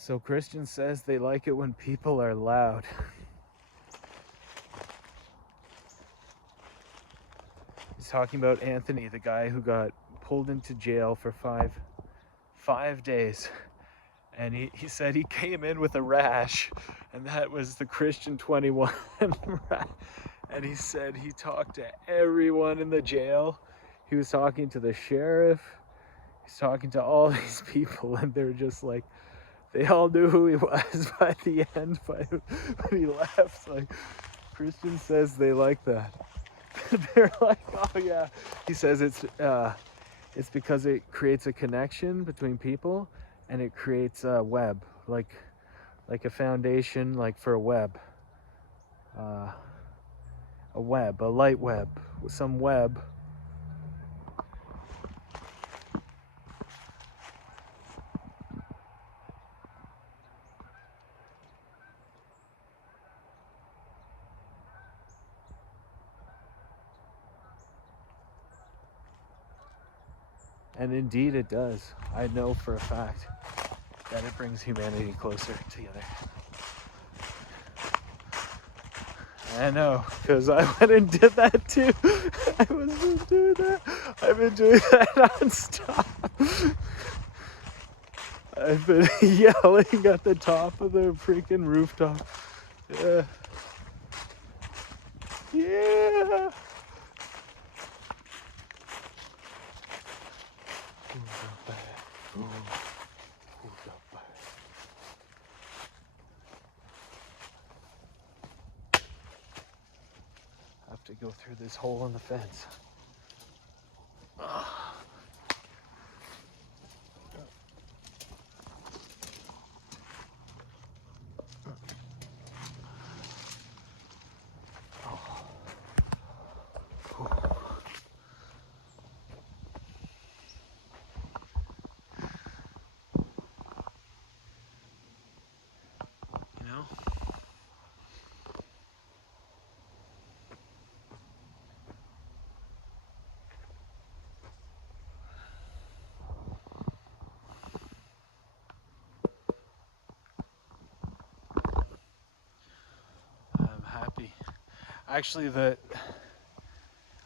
So Christian says they like it when people are loud. He's talking about Anthony, the guy who got pulled into jail for five days. And he said he came in with a rash, and that was the Christian 21 rash. And he said he talked to everyone in the jail. He was talking to the sheriff. He's talking to all these people, and they're just like, they all knew who he was by the end, when he left. Like, Christian says they like that. They're like, oh yeah. He says it's because it creates a connection between people, and it creates a web, like a foundation, like for a web, a light web, some web. And indeed it does. I know for a fact that it brings humanity closer together. I know, because I went and did that too. I was just doing that. I've been doing that non-stop. I've been yelling at the top of the freaking rooftop. Yeah. Yeah. I have to go through this hole in the fence. You know? I'm happy. Actually,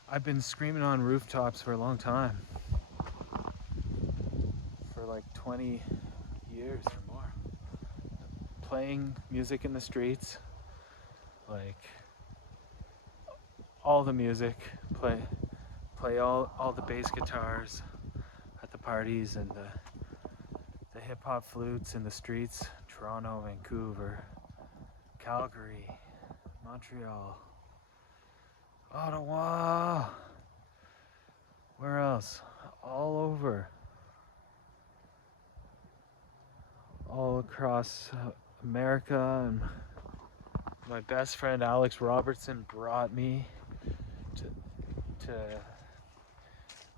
I've been screaming on rooftops for a long time. For like 20 years or more. Playing music in the streets. Like all the music. Play all the bass guitars at the parties, and the hip hop flutes in the streets. Toronto, Vancouver, Calgary, Montreal, Ottawa. Where else? All over. All across America. And my best friend Alex Robertson brought me to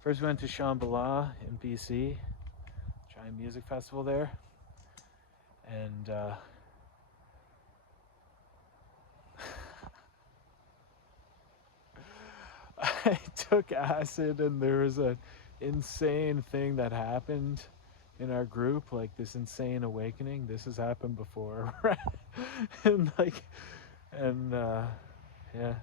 first went to Shambhala in BC, giant music festival there, and I took acid, and there was an insane thing that happened in our group, like this insane awakening. This has happened before. and yeah.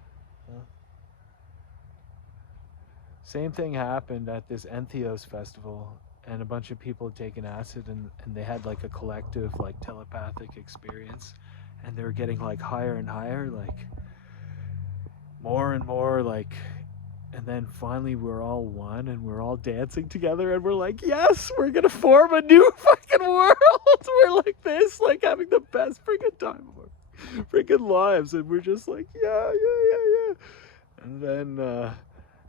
Same thing happened at this Entheos festival, and a bunch of people had taken acid, and they had like a collective, like, telepathic experience, and they were getting like higher and higher, like more and more, like, and then finally we're all one, and we're all dancing together, and we're like, yes, we're gonna form a new fucking world. We're like this, like having the best freaking time of our freaking lives, and we're just like, yeah.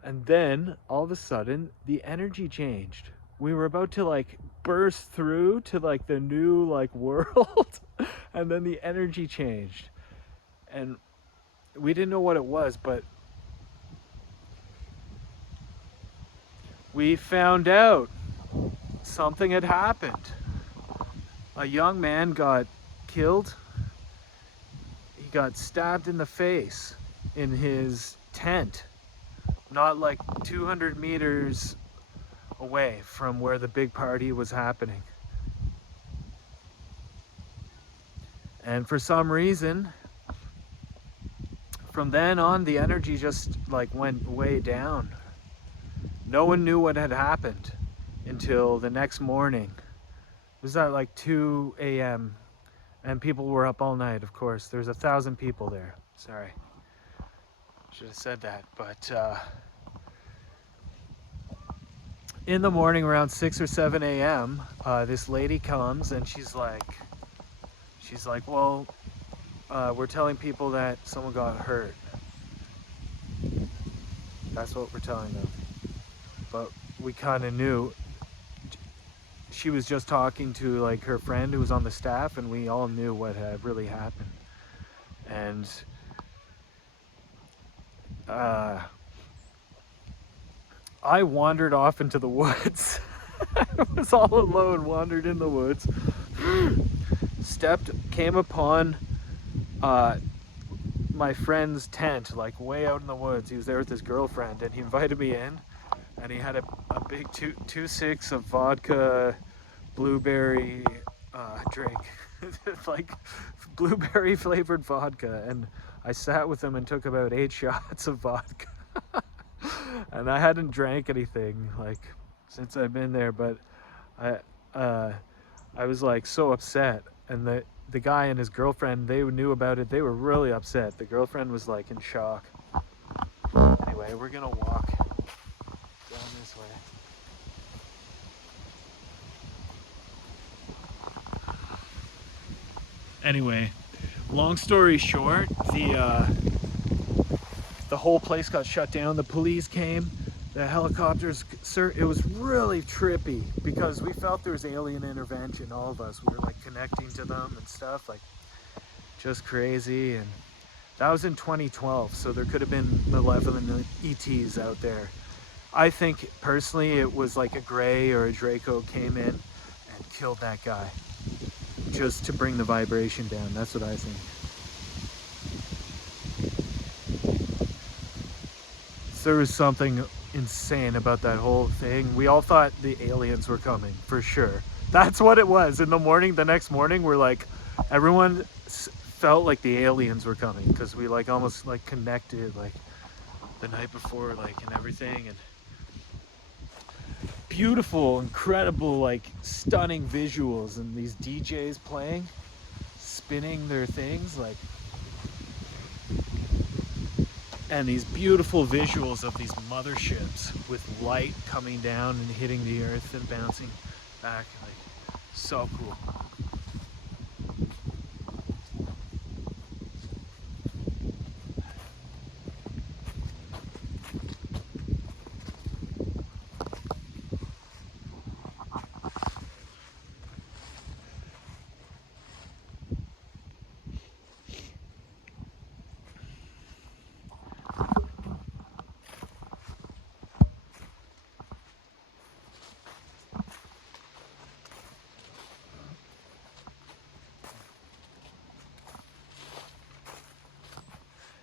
And then all of a sudden the energy changed. We were about to like burst through to like the new like world, and then the energy changed, and we didn't know what it was, but we found out something had happened. A young man got killed. He got stabbed in the face in his tent, not like 200 meters away from where the big party was happening. And for some reason, from then on, the energy just like went way down. No one knew what had happened until the next morning. It was at like 2 a.m. and people were up all night, of course. There's 1,000 people there. Sorry. Should have said that. But in the morning around 6 or 7 a.m., this lady comes and she's like, well, we're telling people that someone got hurt. That's what we're telling them. But we kind of knew. She was just talking to like her friend who was on the staff, and we all knew what had really happened. And I wandered off into the woods. I was all alone, wandered in the woods, came upon my friend's tent, like way out in the woods. He was there with his girlfriend, and he invited me in, and he had a big 2.6 of vodka, blueberry drink, like blueberry flavored vodka. And I sat with him and took about 8 shots of vodka. And I hadn't drank anything like since I've been there, but I was like so upset. And the guy and his girlfriend, they knew about it. They were really upset. The girlfriend was like in shock. Anyway, we're gonna walk down this way. Anyway, long story short, the whole place got shut down. The police came, the helicopters, sir. It was really trippy because we felt there was alien intervention. All of us, we were like connecting to them and stuff, like just crazy. And that was in 2012, so there could have been malevolent ETs out there. I think personally it was like a Gray or a Draco came in and killed that guy just to bring the vibration down. That's what I think. There was something insane about that whole thing. We all thought the aliens were coming, for sure. That's what it was. In the morning, the next morning, we're like, everyone felt like the aliens were coming because we like almost like connected like the night before, like, and everything. And beautiful, incredible, like stunning visuals, and these DJs playing, spinning their things, like, and these beautiful visuals of these motherships with light coming down and hitting the earth and bouncing back, like, so cool.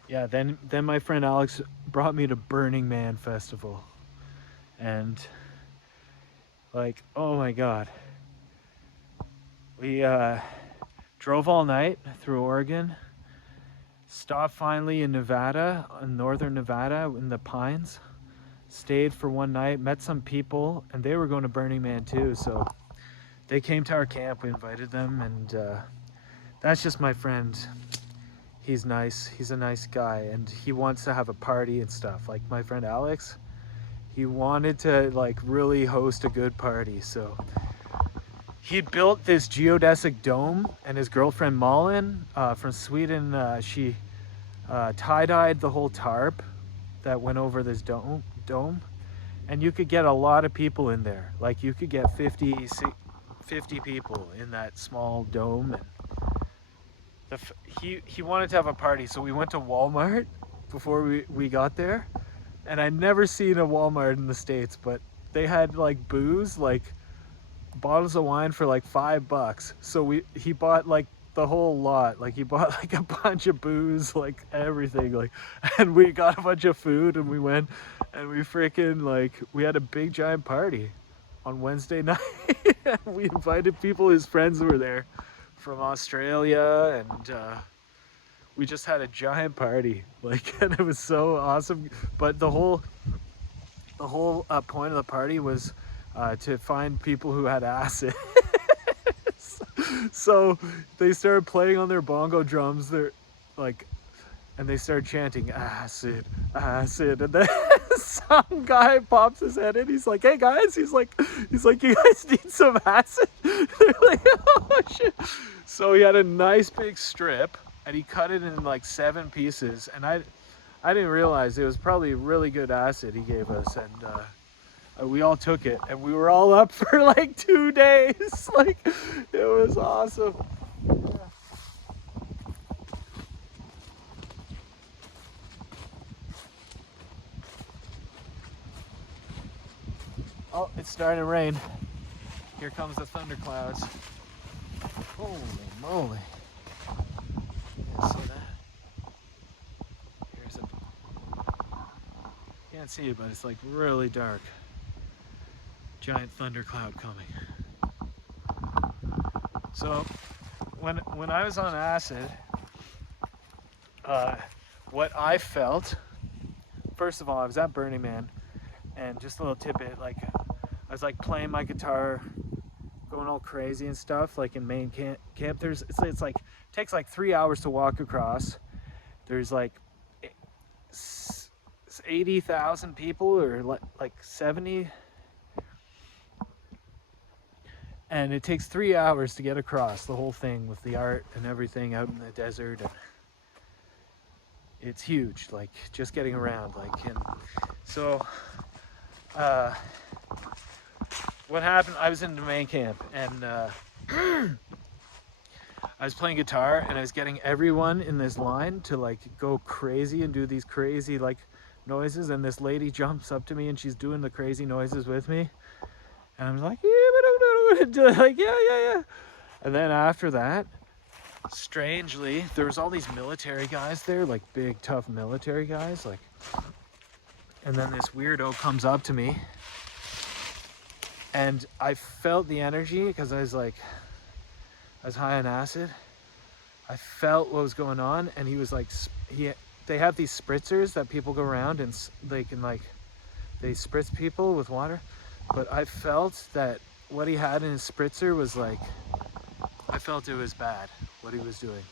Yeah, then my friend Alex brought me to Burning Man Festival, and like, oh my god, we drove all night through Oregon, stopped finally in Nevada, in northern Nevada, in the Pines, stayed for one night, met some people, and they were going to Burning Man too, so they came to our camp. We invited them, and that's just my friend. He's nice. He's a nice guy, and he wants to have a party and stuff. Like my friend Alex, he wanted to like really host a good party. So he built this geodesic dome, and his girlfriend Malin from Sweden, she tie-dyed the whole tarp that went over this dome, and you could get a lot of people in there. Like you could get 50 people in that small dome. And he wanted to have a party, so we went to Walmart before we got there, and I'd never seen a Walmart in the States, but they had like booze, like bottles of wine for like $5. So he bought like the whole lot. Like he bought like a bunch of booze, like everything, like, and we got a bunch of food, and we went and we freaking like we had a big giant party on Wednesday night. We invited people, his friends were there from Australia, and we just had a giant party, like, and it was so awesome. But the whole point of the party was to find people who had acid. So they started playing on their bongo drums. They're like, and they started chanting acid, acid, and then some guy pops his head in. He's like, "Hey guys," he's like, "You guys need some acid?" They're like, "Oh shit!" So he had a nice big strip, and he cut it in like 7 pieces, and I didn't realize it was probably really good acid he gave us, and we all took it, and we were all up for like 2 days. Like, it was awesome. Yeah. Oh, it's starting to rain. Here comes the thunderclouds. Holy moly. You see that? Here's a... Can't see it, but it's like really dark. Giant thundercloud coming. So, when I was on acid, what I felt, first of all, I was at Burning Man, and just a little tidbit, like, I was like playing my guitar, going all crazy and stuff, like in main camp. There's it's like, it takes like 3 hours to walk across. There's like 80,000 people, or like 70, and it takes 3 hours to get across the whole thing with the art and everything out in the desert, and it's huge, like, just getting around, like. And so what happened, I was in the main camp, and I was playing guitar, and I was getting everyone in this line to like go crazy and do these crazy like noises, and this lady jumps up to me and she's doing the crazy noises with me, and I'm like, like, yeah. And then after that, strangely, there was all these military guys there, like big tough military guys, like, and then this weirdo comes up to me, and I felt the energy because I was high on acid. I felt what was going on, and he was like, they have these spritzers that people go around and they can like, they spritz people with water, but I felt that what he had in his spritzer was like, I felt it was bad what he was doing,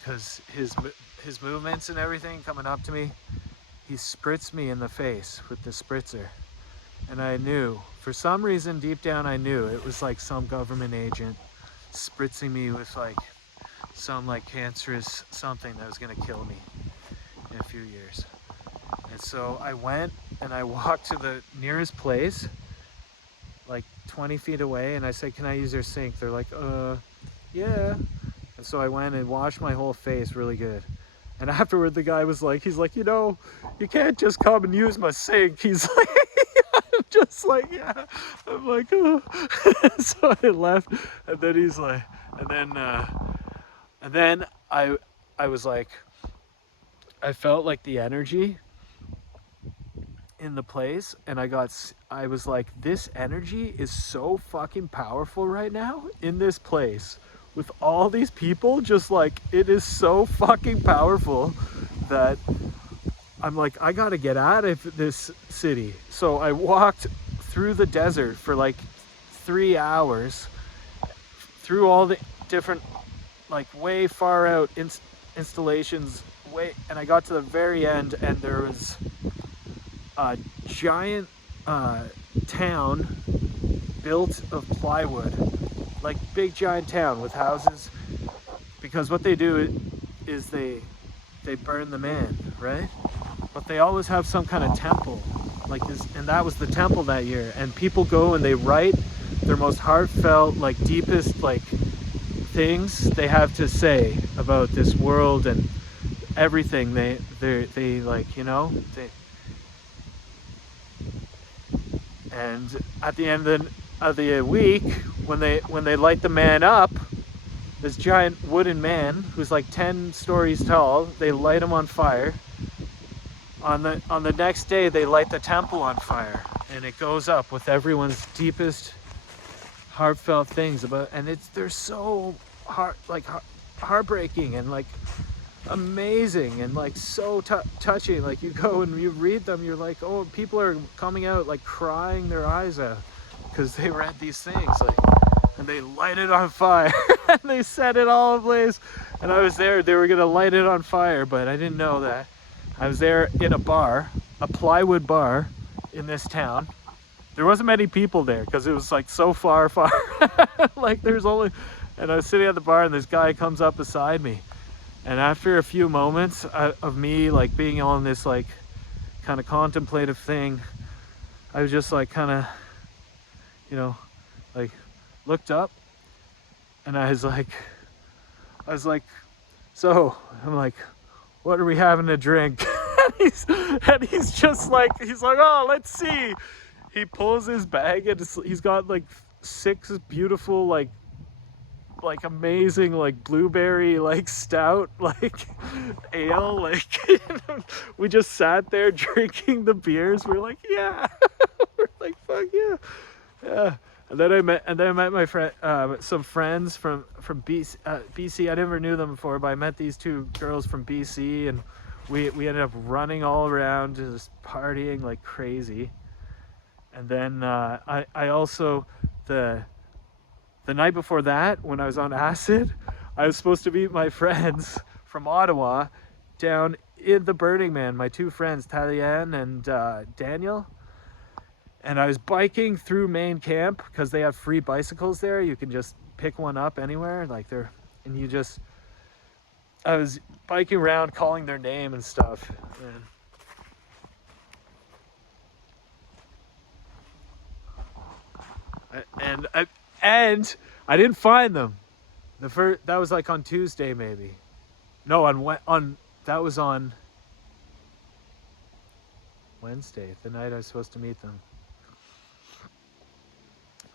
because his movements and everything coming up to me, he spritzed me in the face with the spritzer. And I knew, for some reason deep down, I knew it was like some government agent spritzing me with like some like cancerous something that was gonna kill me in a few years. And so I went and I walked to the nearest place, like 20 feet away, and I said, "Can I use your sink?" They're like, yeah. And so I went and washed my whole face really good. And afterward, the guy was like, he's like, "You know, you can't just come and use my sink." He's like, I'm just like, yeah. I'm like, oh. So I left, and then he's like, and then I was like, I felt like the energy in the place, and I was like, this energy is so fucking powerful right now in this place with all these people, just like, it is so fucking powerful that I'm like, I gotta get out of this city. So I walked through the desert for like 3 hours, through all the different, like, way far out installations, and I got to the very end, and there was a giant town built of plywood, like big giant town with houses, because what they do is they burn the man, right? But they always have some kind of temple like this, and that was the temple that year, and people go and they write their most heartfelt, like, deepest, like, things they have to say about this world and everything. They like, you know, and at the end of the week, when they light the man up, this giant wooden man who's like 10 stories tall, they light him on fire. On the next day, they light the temple on fire, and it goes up with everyone's deepest heartfelt things about, and they're so heartbreaking and like amazing and like so touching. Like you go and you read them, you're like, oh, people are coming out like crying their eyes out because they read these things, like, and they light it on fire and they set it all ablaze. And I was there, they were gonna light it on fire, but I didn't know that. I was there in a bar, a plywood bar in this town. There wasn't many people there because it was like so far like there's only, and I was sitting at the bar and this guy comes up beside me, and after a few moments of me like being on this like kind of contemplative thing, I was just like kind of, you know, like looked up and I was like, so I'm like, what are we having to drink? and he's just like, he's like, oh, let's see. He pulls his bag and he's got like 6 beautiful like amazing like blueberry like stout like ale, like we just sat there drinking the beers. We're like, yeah. We're like, fuck yeah, yeah. And then I met my friend, some friends from BC. BC. I never knew them before, but I met these 2 girls from BC, and we ended up running all around, just partying like crazy. And then I also, the night before that, when I was on acid, I was supposed to meet my friends from Ottawa down in the Burning Man, my 2 friends, Talian and Daniel. And I was biking through main camp because they have free bicycles there. You can just pick one up anywhere, like and you just, I was biking around calling their name and stuff. And I didn't find them. That was like on Tuesday maybe. No, that was on Wednesday, the night I was supposed to meet them.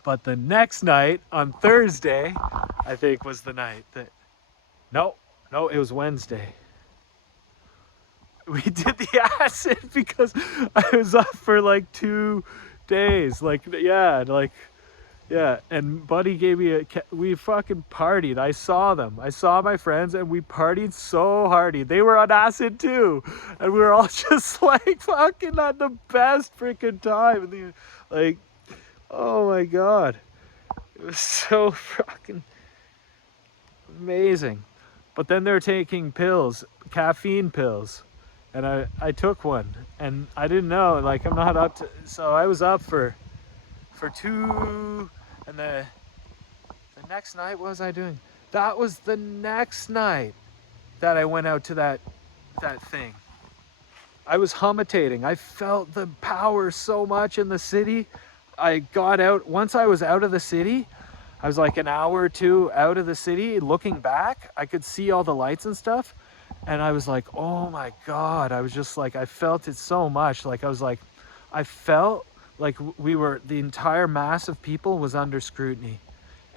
But the next night, on Thursday, I think was the night that, no, it was Wednesday. We did the acid because I was up for like 2 days. Like, yeah, like, yeah. And Buddy gave me we fucking partied. I saw them. I saw my friends and we partied so hardy. They were on acid too. And we were all just like fucking had the best freaking time. And like, oh my God. It was so fucking amazing. But then they're taking pills, caffeine pills. And I took one and I didn't know, like I'm not up to, so I was up for 2, and the next night, what was I doing? That was the next night that I went out to that thing. I was humitating. I felt the power so much in the city. I got out, once I was out of the city, I was like an hour or 2 out of the city. Looking back, I could see all the lights and stuff. And I was like, oh my God. I was just like, I felt it so much. Like, I felt like the entire mass of people was under scrutiny.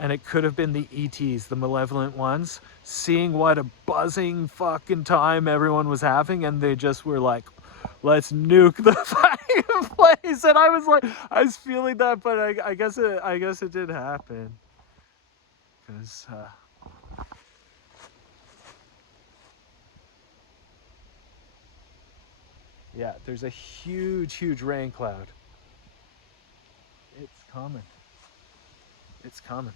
And it could have been the ETs, the malevolent ones, seeing what a buzzing fucking time everyone was having. And they just were like, let's nuke the fucking place. And I was like, I was feeling that, but I guess it did happen. Because, yeah, there's a huge rain cloud. It's coming. It's coming.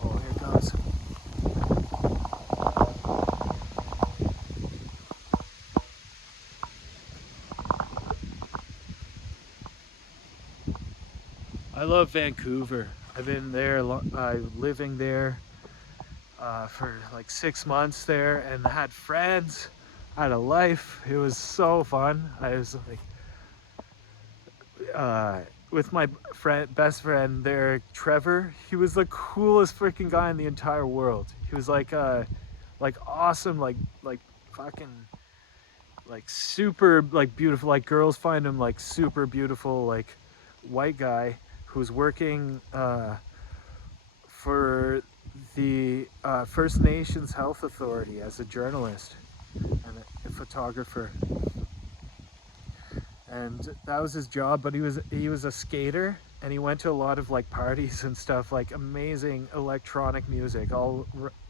Oh, here it comes. I love Vancouver. I've been there, living there for like 6 months there, and had friends. I had a life. It was so fun. I was like, with my best friend there, Trevor. He was the coolest freaking guy in the entire world. He was like awesome, like fucking, like super, like beautiful. Like girls find him like super beautiful, like white guy who's working for the First Nations Health Authority as a journalist and a photographer, and that was his job. But he was a skater, and he went to a lot of like parties and stuff, like amazing electronic music, all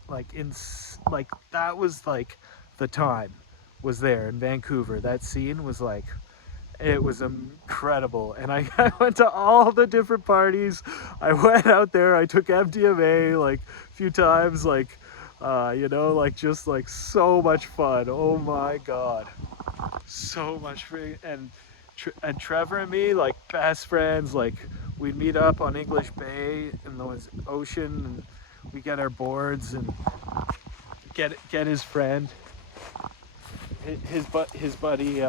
like in like that was like the time was there in Vancouver. That scene was like it was incredible, and I went to all the different parties. I went out there. I took MDMA like a few times, like like just like so much fun. Oh my god, so much free. And Trevor and me like best friends. Like we'd meet up on English Bay in the ocean, and we get our boards and get his friend, his buddy.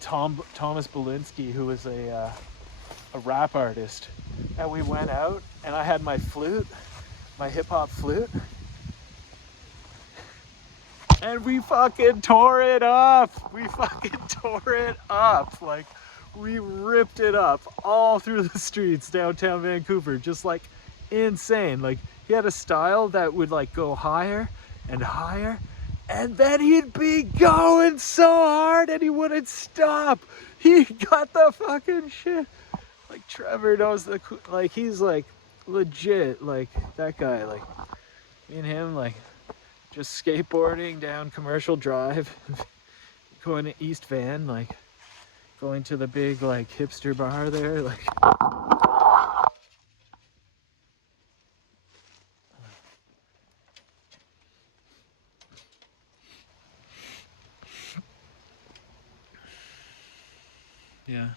Thomas Belinsky, who was a rap artist, and we went out, and I had my flute, my hip hop flute, and we fucking tore it up. We fucking tore it up. Like we ripped it up all through the streets downtown Vancouver, just like insane. Like he had a style that would like go higher and higher, and then he'd be going so hard and he wouldn't stop. He got the fucking shit. Like Trevor knows like he's like legit, like that guy. Like me and him like just skateboarding down Commercial Drive, going to East Van, like going to the big like hipster bar there, like yeah.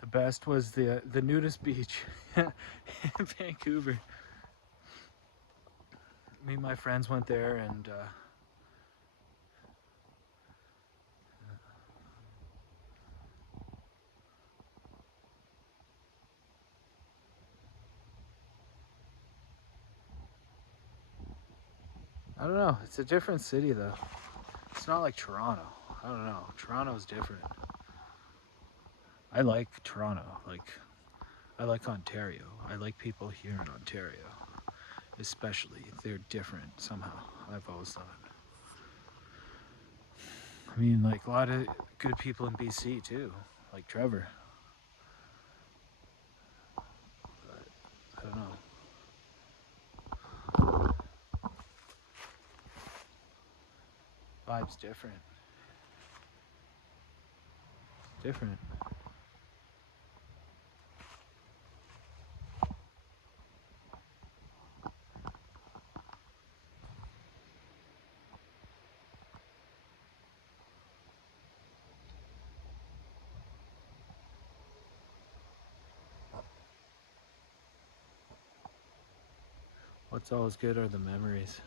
The best was the nudist beach in Vancouver. Me and my friends went there, and I don't know. It's a different city though. It's not like Toronto. I don't know. Toronto's different. I like Toronto. Like I like Ontario. I like people here in Ontario, especially. They're different somehow. I've always thought. I mean, like a lot of good people in BC too, like Trevor. But I don't know. Vibe's different. Different. What's always good are the memories.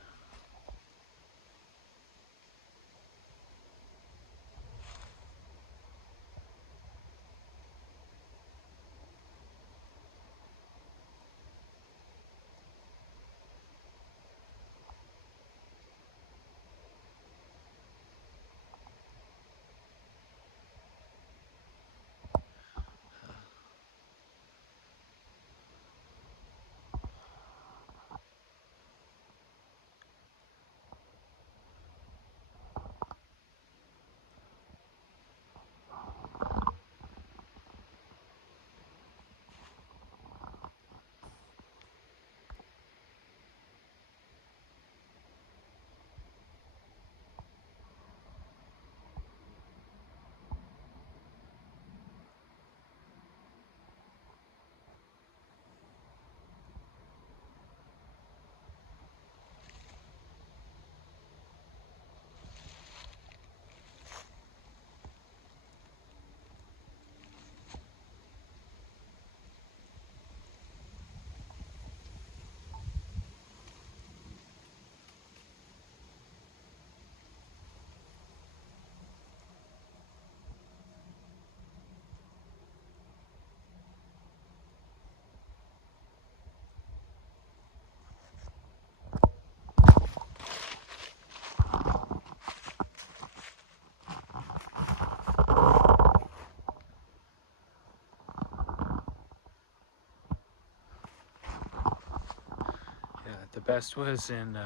best was in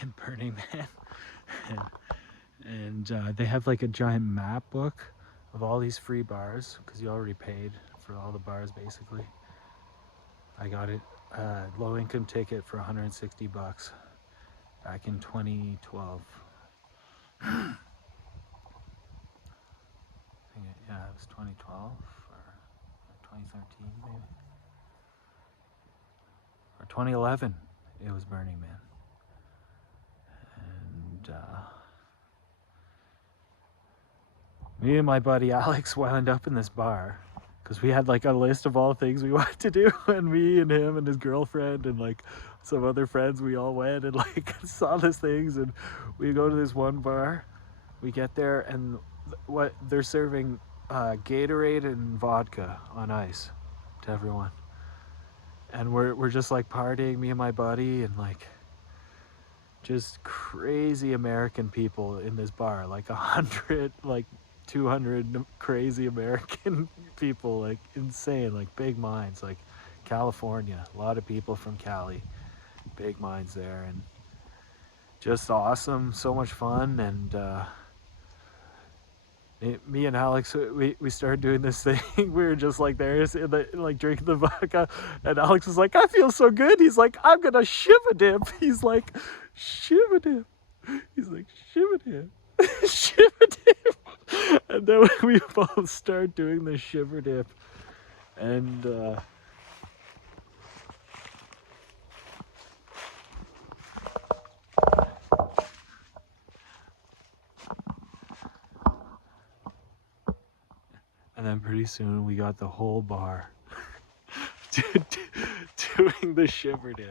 in Burning Man. and they have like a giant map book of all these free bars because you already paid for all the bars basically. I got it low income ticket for 160 bucks back in 2012. Yeah, it was 2012 or 2013 maybe. Or 2011, it was Burning Man. And me and my buddy Alex wound up in this bar because we had like a list of all things we wanted to do, and me and him and his girlfriend and like some other friends, we all went and like saw these things, and we go to this one bar. We get there and what they're serving Gatorade and vodka on ice to everyone, and we're just like partying, me and my buddy, and like just crazy American people in this bar, like 100, like 200 crazy American people, like insane, like big minds, like California, a lot of people from Cali, big minds there, and just awesome, so much fun. And me and Alex, we started doing this thing. We were just like there, like drinking the vodka, and Alex was like, "I feel so good." He's like, "I'm gonna shiver dip." He's like, "Shiver dip." He's like, "Shiver dip, shiver dip." And then we both start doing the shiver dip, and then pretty soon we got the whole bar doing the shiver dip.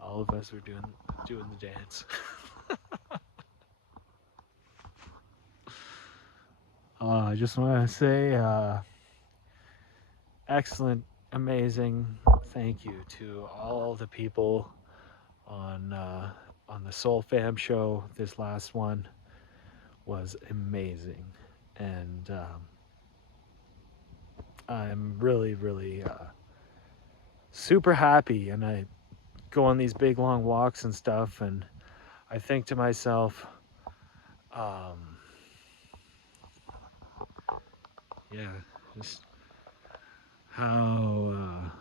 All of us were doing the dance. I just want to say excellent, amazing thank you to all the people on the Soul Fam show. This last one was amazing, and I'm really super happy. And I go on these big long walks and stuff, and I think to myself, yeah, just how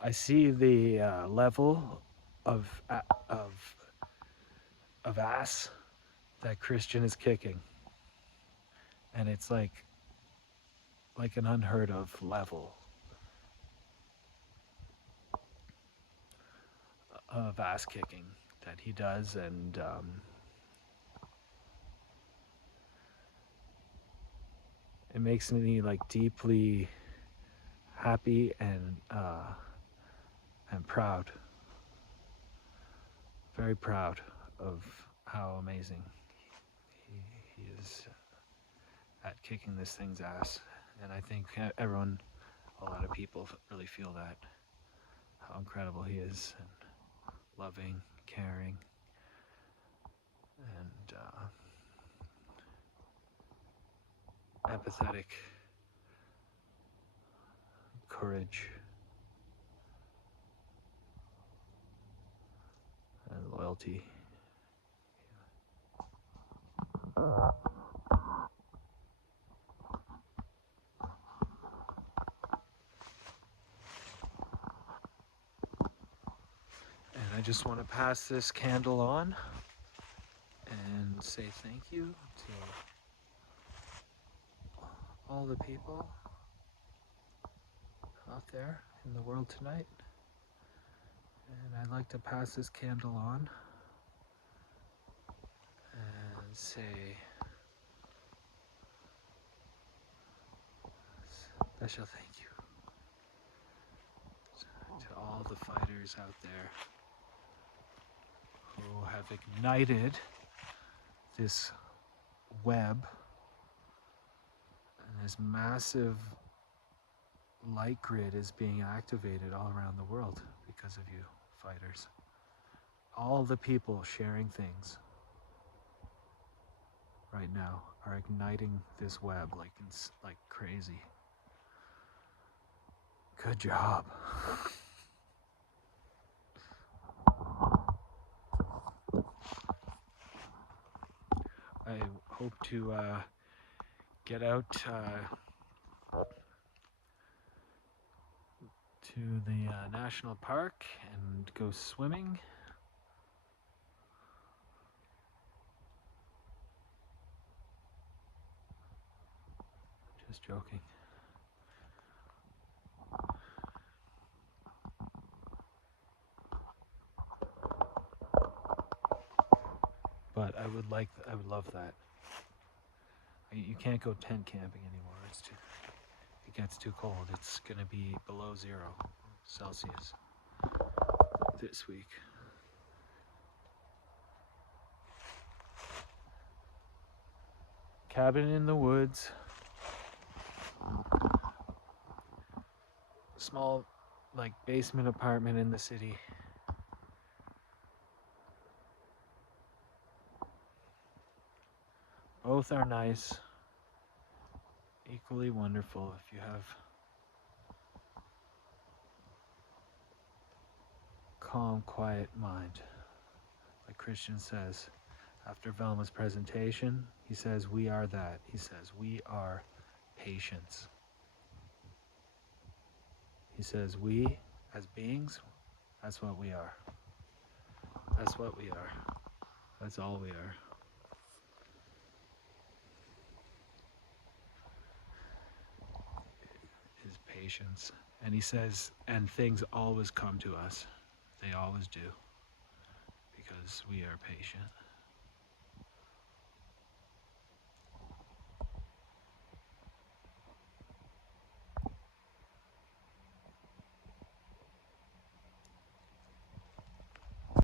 I see the level of ass that Christian is kicking, and it's like an unheard of level of ass kicking that he does, and it makes me like deeply happy and proud, very proud of how amazing he is at kicking this thing's ass. And I think everyone, a lot of people really feel that, how incredible he is, and loving, caring, and empathetic, courage, and loyalty. And I just want to pass this candle on and say thank you to all the people out there in the world tonight. And I'd like to pass this candle on and say special thank you to all the fighters out there who have ignited this web, and this massive light grid is being activated all around the world because of you fighters. All the people sharing things. right now are igniting this web like crazy. Good job. I hope to get out to the national park and go swimming. Just joking. But I would love that. You can't go tent camping anymore. It gets too cold. It's gonna be below 0 Celsius this week. Cabin in the woods. Small, like, basement apartment in the city. Both are nice. Equally wonderful if you have calm, quiet mind. Like Christian says, after Velma's presentation, he says, we are that. He says, we are patience. He says, we, as beings, that's what we are. That's what we are. That's all we are. Is patience. And he says, and things always come to us. They always do. Because we are patient.